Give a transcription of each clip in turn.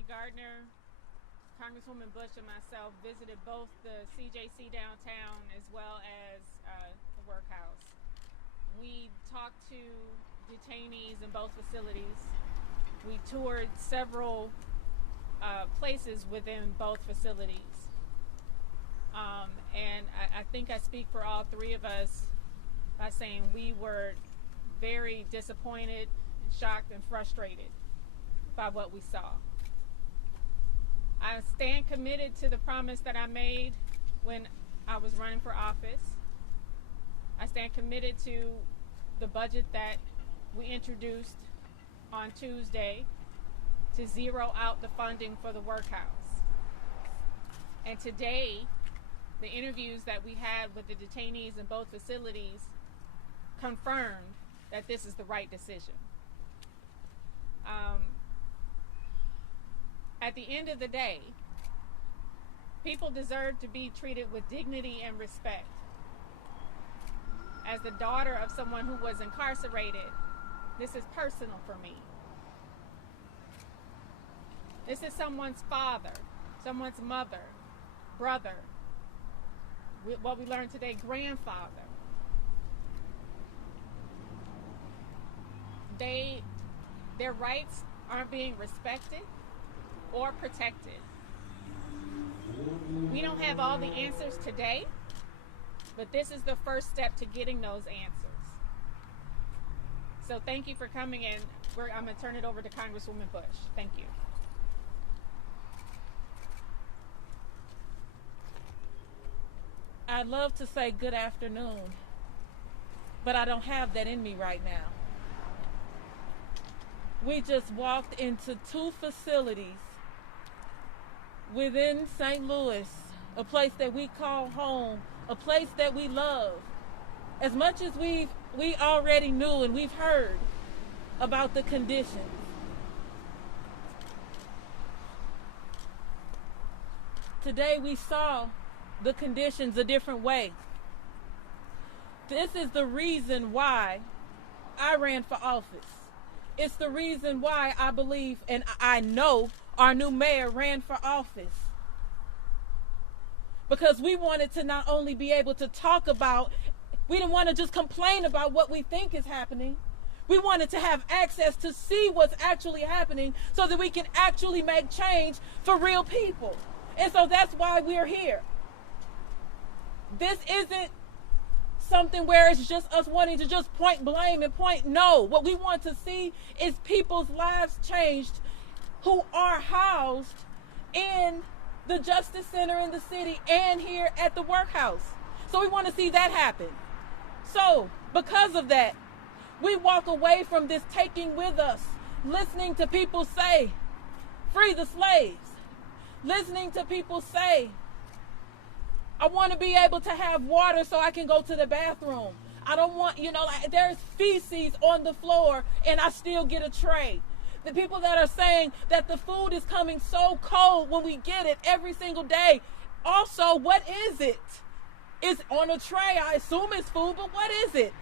Attorney Gardner, Congresswoman Bush, and myself visited both the CJC downtown as well as the Workhouse. We talked to detainees in both facilities. We toured several places within both facilities. And I think I speak for all three of us by saying we were very disappointed, shocked, and frustrated by what we saw. I stand committed to the promise that I made when I was running for office. I stand committed to the budget that we introduced on Tuesday to zero out the funding for the Workhouse. And today, the interviews that we had with the detainees in both facilities confirmed that this is the right decision. At the end of the day, people deserve to be treated with dignity and respect. As the daughter of someone who was incarcerated, this is personal for me. This is someone's father, someone's mother, brother, what we learned today, grandfather. Their rights aren't being respected or protected. We don't have all the answers today, but this is the first step to getting those answers. So thank you for coming in. I'm going to turn it over to Congresswoman Bush. Thank you. I'd love to say good afternoon, but I don't have that in me right now. We just walked into two facilities within St. Louis, a place that we call home, a place that we love. As much as we already knew and we've heard about the conditions. Today we saw the conditions a different way. This is the reason why I ran for office. It's the reason why I believe and I know our new mayor ran for office. Because we wanted to not only be able to talk about, we didn't want to just complain about what we think is happening. We wanted to have access to see what's actually happening so that we can actually make change for real people. And so that's why we're here. This isn't something where it's just us wanting to just point blame and point no. What we want to see is people's lives changed who are housed in the Justice Center in the city and here at the Workhouse. So we want to see that happen. So because of that, we walk away from this taking with us, listening to people say, free the slaves. Listening to people say, I want to be able to have water so I can go to the bathroom. I don't want, like there's feces on the floor and I still get a tray. The people that are saying that the food is coming so cold when we get it every single day. Also, what is it? It's on a tray. I assume it's food, but what is it?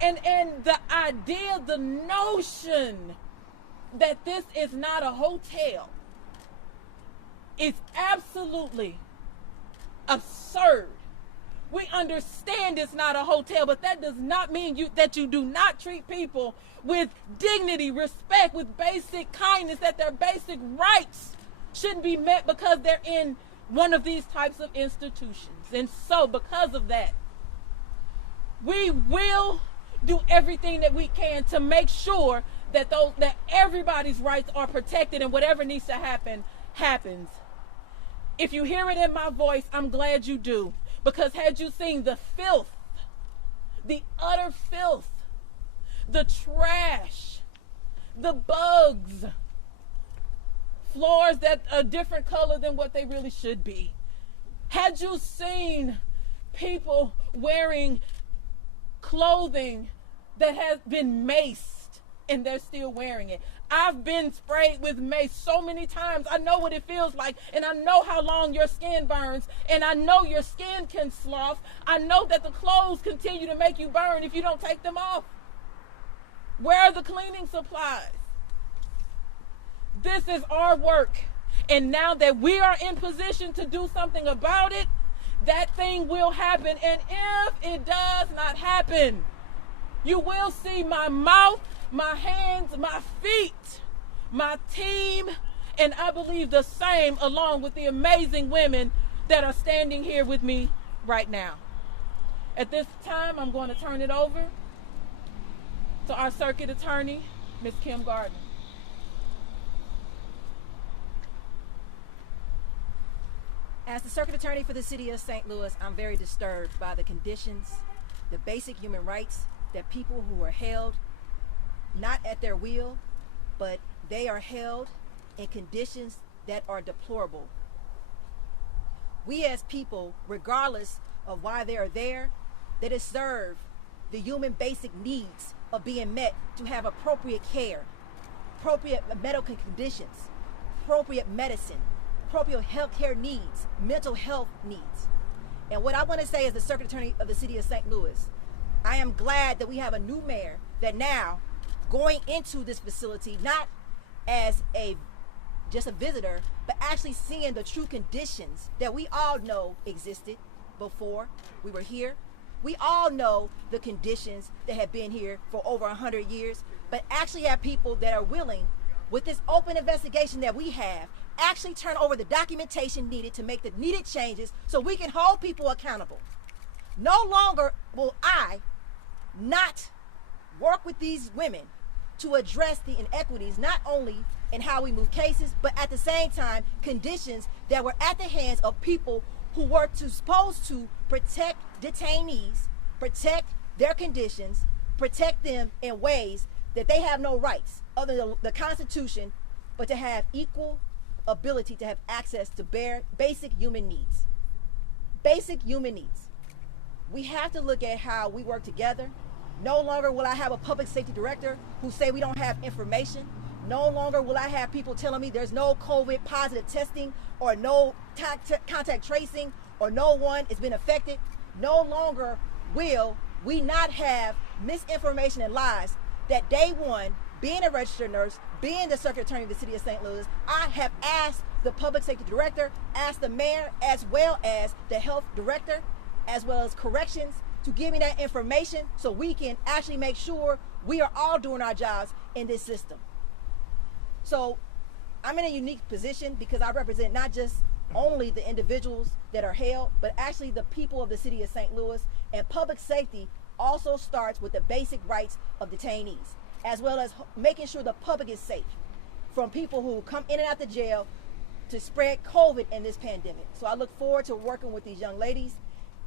And the idea, the notion that this is not a hotel is absolutely absurd. We understand it's not a hotel, but that does not mean that you do not treat people with dignity, respect, with basic kindness, that their basic rights shouldn't be met because they're in one of these types of institutions. And so because of that, we will do everything that we can to make sure that that everybody's rights are protected and whatever needs to happen, happens. If you hear it in my voice, I'm glad you do. Because had you seen the filth, the utter filth, the trash, the bugs, floors that are a different color than what they really should be. Had you seen people wearing clothing that has been maced and they're still wearing it. I've been sprayed with mace so many times. I know what it feels like, and I know how long your skin burns, and I know your skin can slough. I know that the clothes continue to make you burn if you don't take them off. Where are the cleaning supplies? This is our work. And now that we are in position to do something about it, that thing will happen. And if it does not happen, you will see my mouth, my hands, my feet, my team, and I believe the same along with the amazing women that are standing here with me right now. At this time, I'm going to turn it over to our circuit attorney, Ms. Kim Gardner. As the circuit attorney for the city of St. Louis, I'm very disturbed by the conditions, the basic human rights that people who are held not at their will, but they are held in conditions that are deplorable. We as people, regardless of why they are there, they deserve the human basic needs of being met to have appropriate care, appropriate medical conditions, appropriate medicine, appropriate health care needs, mental health needs. And what I want to say as the circuit attorney of the city of St. Louis, I am glad that we have a new mayor that now going into this facility, not as just a visitor, but actually seeing the true conditions that we all know existed before we were here. We all know the conditions that have been here for over 100 years, but actually have people that are willing, with this open investigation that we have, actually turn over the documentation needed to make the needed changes so we can hold people accountable. No longer will I not work with these women to address the inequities, not only in how we move cases, but at the same time, conditions that were at the hands of people who were supposed to protect detainees, protect their conditions, protect them in ways that they have no rights other than the Constitution, but to have equal ability to have access to basic human needs. Basic human needs. We have to look at how we work together. No longer will I have a public safety director who say we don't have information. No longer will I have people telling me there's no COVID positive testing or no contact tracing or no one has been affected. No longer will we not have misinformation and lies that day one, being a registered nurse, being the circuit attorney of the city of St. Louis, I have asked the public safety director, asked the mayor, as well as the health director, as well as corrections, to give me that information so we can actually make sure we are all doing our jobs in this system. So I'm in a unique position because I represent not just only the individuals that are held, but actually the people of the city of St. Louis. And public safety also starts with the basic rights of detainees, as well as making sure the public is safe from people who come in and out the jail to spread COVID in this pandemic. So I look forward to working with these young ladies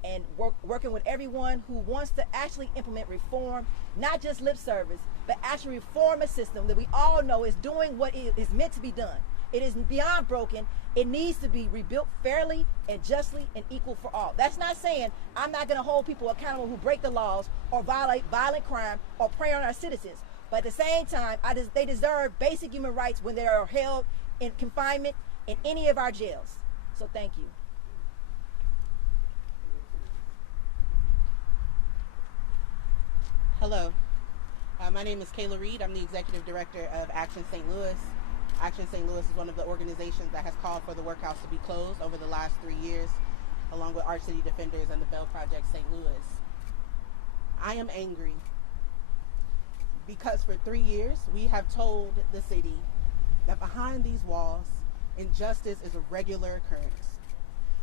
and working with everyone who wants to actually implement reform, not just lip service, but actually reform a system that we all know is doing what it is meant to be done. It is beyond broken. It needs to be rebuilt fairly and justly and equal for all. That's not saying I'm not going to hold people accountable who break the laws or violate violent crime or prey on our citizens. But at the same time, they deserve basic human rights when they are held in confinement in any of our jails. So thank you. Hello, my name is Kayla Reed. I'm the Executive Director of Action St. Louis. Action St. Louis is one of the organizations that has called for the Workhouse to be closed over the last 3 years, along with Arch City Defenders and the Bell Project St. Louis. I am angry because for 3 years we have told the city that behind these walls, injustice is a regular occurrence.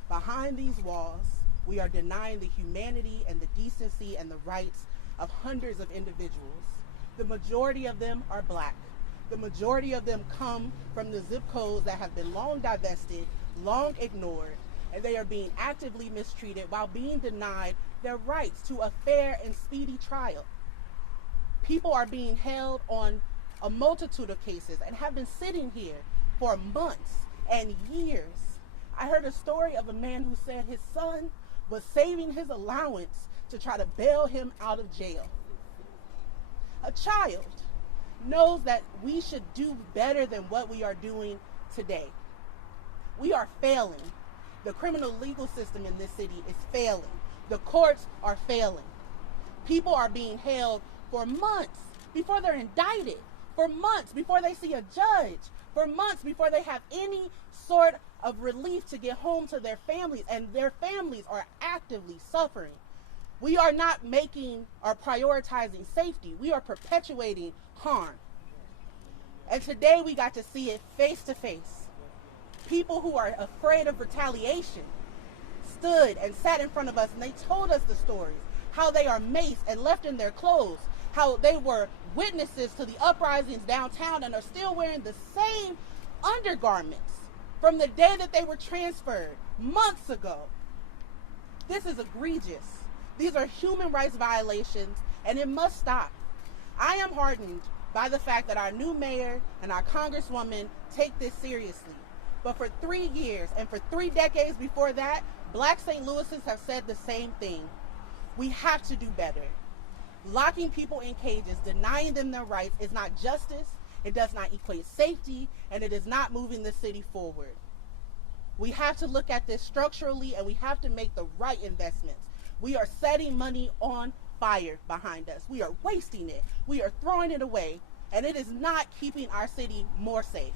Behind these walls, we are denying the humanity and the decency and the rights of hundreds of individuals. The majority of them are Black. The majority of them come from the zip codes that have been long divested, long ignored, and they are being actively mistreated while being denied their rights to a fair and speedy trial. People are being held on a multitude of cases and have been sitting here for months and years. I heard a story of a man who said his son was saving his allowance to try to bail him out of jail. A child knows that we should do better than what we are doing today. We are failing. The criminal legal system in this city is failing. The courts are failing. People are being held for months before they're indicted for months before they see a judge, for months before they have any sort of relief to get home to their families, and their families are actively suffering. We are not making or prioritizing safety. We are perpetuating harm. And today we got to see it face to face. People who are afraid of retaliation stood and sat in front of us, and they told us the stories, how they are maced and left in their clothes, how they were witnesses to the uprisings downtown and are still wearing the same undergarments from the day that they were transferred months ago. This is egregious. These are human rights violations, and it must stop. I am heartened by the fact that our new mayor and our congresswoman take this seriously. But for 3 years and for 3 decades before that, Black St. Louisans have said the same thing. We have to do better. Locking people in cages, denying them their rights is not justice, it does not equate safety, and it is not moving the city forward. We have to look at this structurally, and we have to make the right investments. We are setting money on fire behind us. We are wasting it. We are throwing it away, and it is not keeping our city more safe.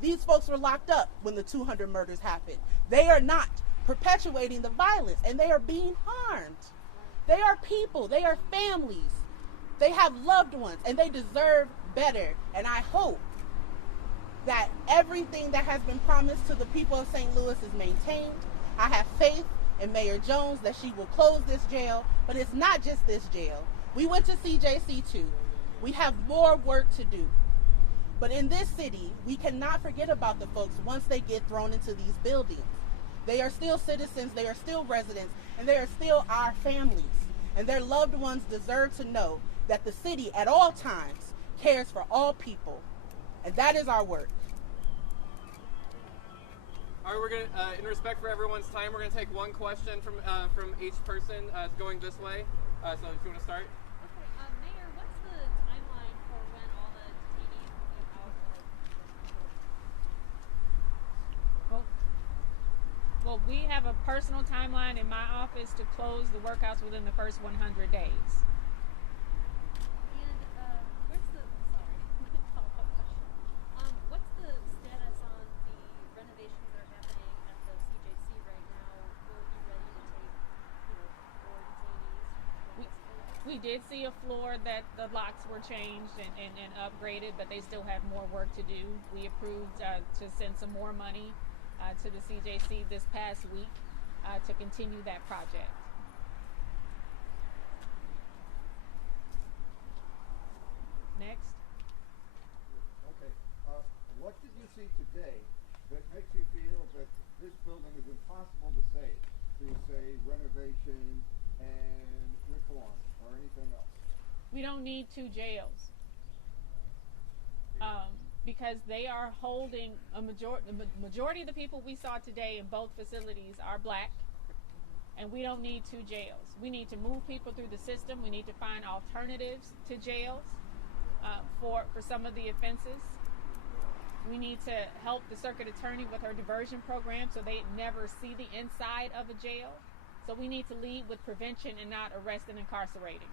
These folks were locked up when the 200 murders happened. They are not perpetuating the violence, and they are being harmed. They are people. They are families. They have loved ones, and they deserve better. And I hope that everything that has been promised to the people of St. Louis is maintained. I have faith in Mayor Jones that she will close this jail, but it's not just this jail. We went to CJC too. We have more work to do. But in this city, we cannot forget about the folks once they get thrown into these buildings. They are still citizens, they are still residents, and they are still our families. And their loved ones deserve to know that the city at all times cares for all people. And that is our work. All right, we're gonna, in respect for everyone's time, we're gonna take one question from each person going this way. So if you want to start. Okay, Mayor, what's the timeline for when all the detainees will be out? Well, we have a personal timeline in my office to close the workhouse within the first 100 days. And where's the follow-up question? What's the status on the renovations that are happening at the CJC right now? Will it be ready to take, more detainees? We did see a floor that the locks were changed and upgraded, but they still have more work to do. We approved to send some more money to the CJC this past week to continue that project. Next. Okay. What did you see today that makes you feel that this building is impossible to save through, say, renovation and reform or anything else? We don't need 2 jails. Because they are holding the majority of the people we saw today in both facilities are Black, and we don't need 2 jails. We need to move people through the system. We need to find alternatives to jails for some of the offenses. We need to help the circuit attorney with her diversion program so they never see the inside of a jail. So we need to lead with prevention and not arrest and incarcerating.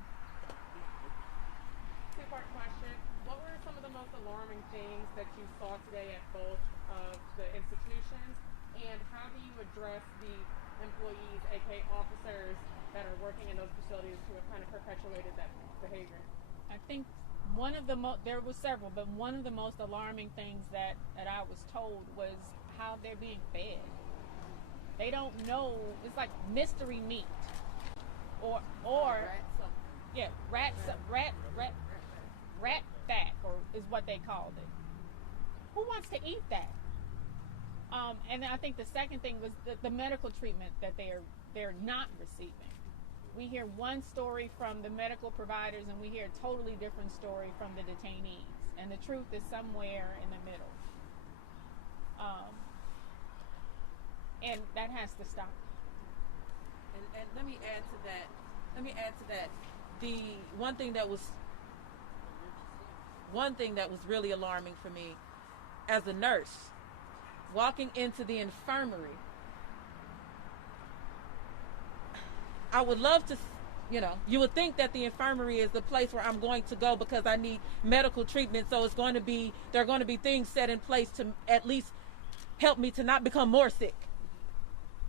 2-part question. What were some of the most alarming things that you saw today at both of the institutions, and how do you address the employees, aka officers, that are working in those facilities who have kind of perpetuated that behavior? I think one of the there was several, but one of the most alarming things that I was told was how they're being fed. They don't know. It's like mystery meat, or rat fat, or is what they called it. Who wants to eat that? And I think the second thing was the medical treatment that they're not receiving. We hear one story from the medical providers, and we hear a totally different story from the detainees. And the truth is somewhere in the middle. And that has to stop. And let me add to that. The one thing that was really alarming for me as a nurse, walking into the infirmary, I would love to You would think that the infirmary is the place where I'm going to go because I need medical treatment. So there are going to be things set in place to at least help me to not become more sick.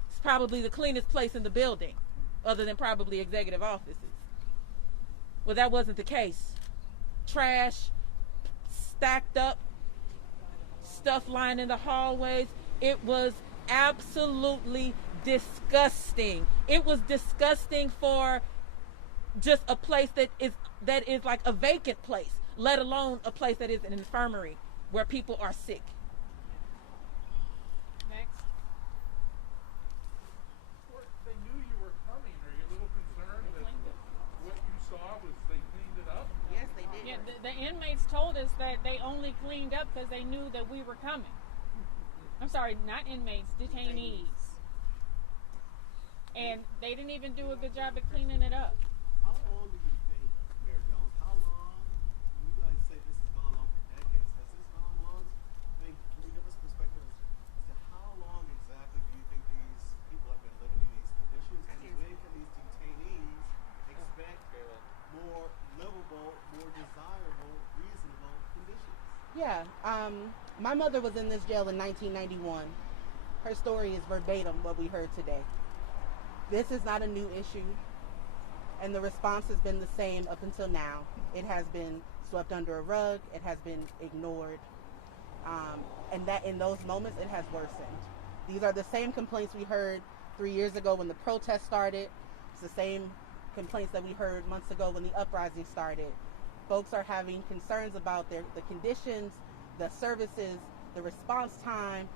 It's probably the cleanest place in the building, other than probably executive offices. Well, that wasn't the case. Trash stacked up, stuff lying in the hallways. It was absolutely disgusting. It was disgusting for just a place that is like a vacant place, let alone a place that is an infirmary where people are sick. Next. They knew you were coming. Are you a little concerned that what you saw was they cleaned it up? Yes, they did. Yeah, the inmates told us that they only cleaned up because they knew that we were coming. I'm sorry, not inmates, detainees. And they didn't even do a good job at cleaning it up. How long do you think, Mayor Jones, how long, you guys say this has gone on for decades, has this gone on? Can you give us perspective as to how long exactly do you think these people have been living in these conditions? And when can these detainees expect more livable, more desirable, reasonable conditions? Yeah, my mother was in this jail in 1991. Her story is verbatim what we heard today. This is not a new issue, and the response has been the same up until now. It has been swept under a rug. It has been ignored, and that in those moments it has worsened. These are the same complaints we heard 3 years ago when the protest started. It's the same complaints that we heard months ago when the uprising started. Folks are having concerns about the conditions, the services, the response time.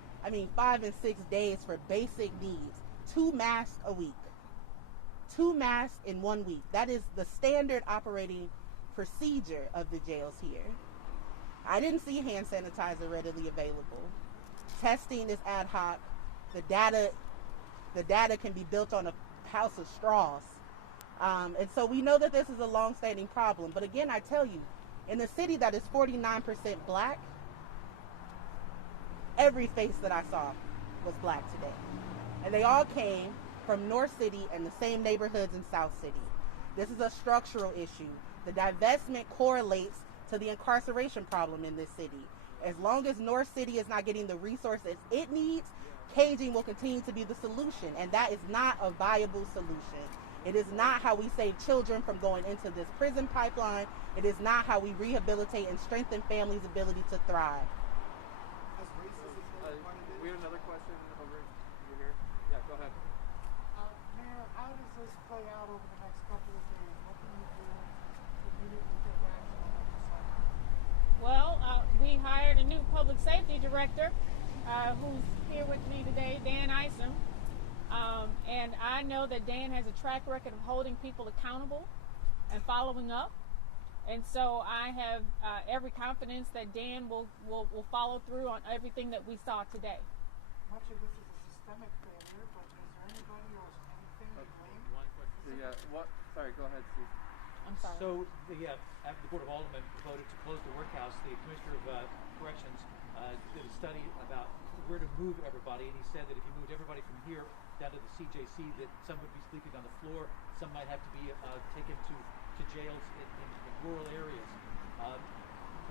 5 and 6 days for basic needs. 2 masks a week. 2 masks in 1 week. That is the standard operating procedure of the jails here. I didn't see hand sanitizer readily available. Testing is ad hoc. The data can be built on a house of straws. And so we know that this is a long-standing problem. But again, I tell you, in a city that is 49% black, every face that I saw was black today. And they all came from North City and the same neighborhoods in South City. This is a structural issue. The divestment correlates to the incarceration problem in this city. As long as North City is not getting the resources it needs, caging will continue to be the solution. And that is not a viable solution. It is not how we save children from going into this prison pipeline. It is not how we rehabilitate and strengthen families' ability to thrive. We have another question over here. Yeah, go ahead. Mayor, how does this play out over the next couple of days? What can you do to immediately take action on this? Well, we hired a new public safety director who's here with me today, Dan Isom. And I know that Dan has a track record of holding people accountable and following up. And so I have every confidence that Dan will follow through on everything that we saw today. Much of this is a systemic failure, but is there anybody or anything to blame? One question. Sorry, go ahead, Steve. I'm sorry. So after the Board of Aldermen voted to close the workhouse, the Commissioner of Corrections did a study about where to move everybody, and he said that if you moved everybody from here down to the CJC, that some would be sleeping on the floor, some might have to be taken to jails in rural areas.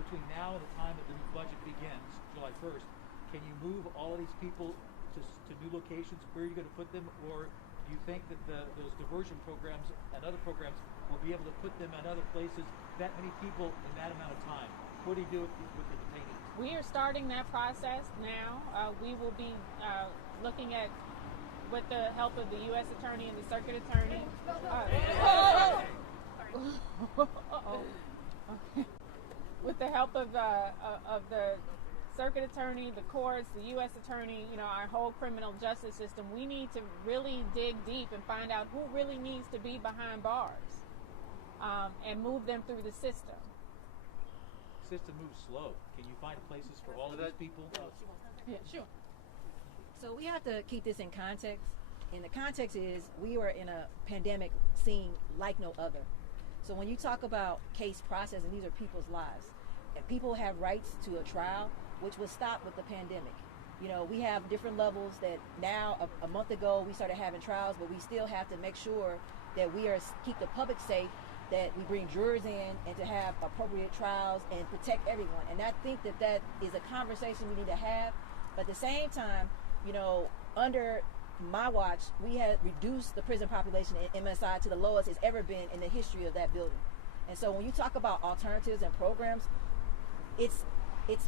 Between now and the time that the new budget begins, July 1st, can you move all of these people to new locations? Where are you going to put them? Or do you think that those diversion programs and other programs will be able to put them in other places, that many people in that amount of time? What do you do with the detainees? We are starting that process now. We will be looking at, with the help of the U.S. Attorney and the Circuit Attorney. With the help of the Circuit Attorney, the courts, the U.S. Attorney, our whole criminal justice system, we need to really dig deep and find out who really needs to be behind bars and move them through the system. The system moves slow. Can you find places for all of these people? Yeah, sure. So we have to keep this in context. And the context is we are in a pandemic scene like no other. So when you talk about case processing, these are people's lives. And people have rights to a trial, which was stopped with the pandemic. You know, we have different levels that now, a month ago, we started having trials, but we still have to make sure that we are keep the public safe, that we bring jurors in, and to have appropriate trials and protect everyone. And I think that that is a conversation we need to have. But at the same time, you know, under my watch, we had reduced the prison population in MSI to the lowest it's ever been in the history of that building. And so when you talk about alternatives and programs, it's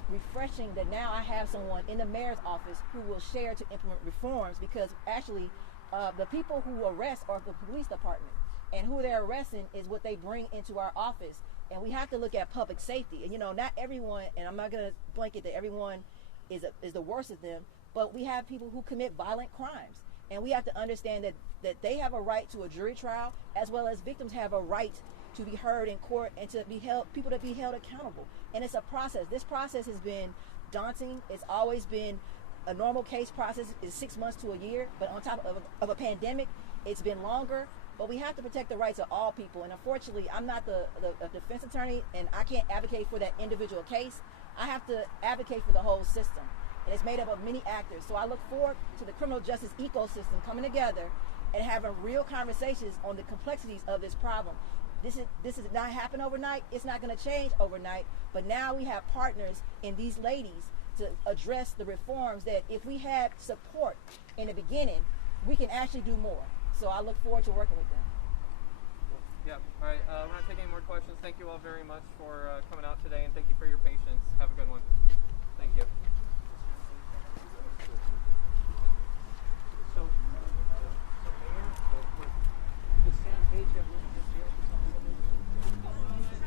refreshing that now I have someone in the mayor's office who will share to implement reforms, because actually the people who arrest are the police department, and who they're arresting is what they bring into our office. And we have to look at public safety. And you know, not everyone, and I'm not going to blanket that everyone is the worst of them, but we have people who commit violent crimes, and we have to understand that they have a right to a jury trial, as well as victims have a right to be heard in court and to be held, people to be held accountable. And it's a process. This process has been daunting. It's always been a normal case process is 6 months to a year, but on top of a pandemic, it's been longer. But we have to protect the rights of all people. And unfortunately, I'm not the defense attorney, and I can't advocate for that individual case. I have to advocate for the whole system. And it's made up of many actors. So I look forward to the criminal justice ecosystem coming together and having real conversations on the complexities of this problem. This is not happen overnight. It's not going to change overnight. But now we have partners in these ladies to address the reforms that if we had support in the beginning, we can actually do more. So I look forward to working with them. Yeah. All right. We're not taking any more questions. Thank you all very much for coming out today, and thank you for your patience. Have a good one.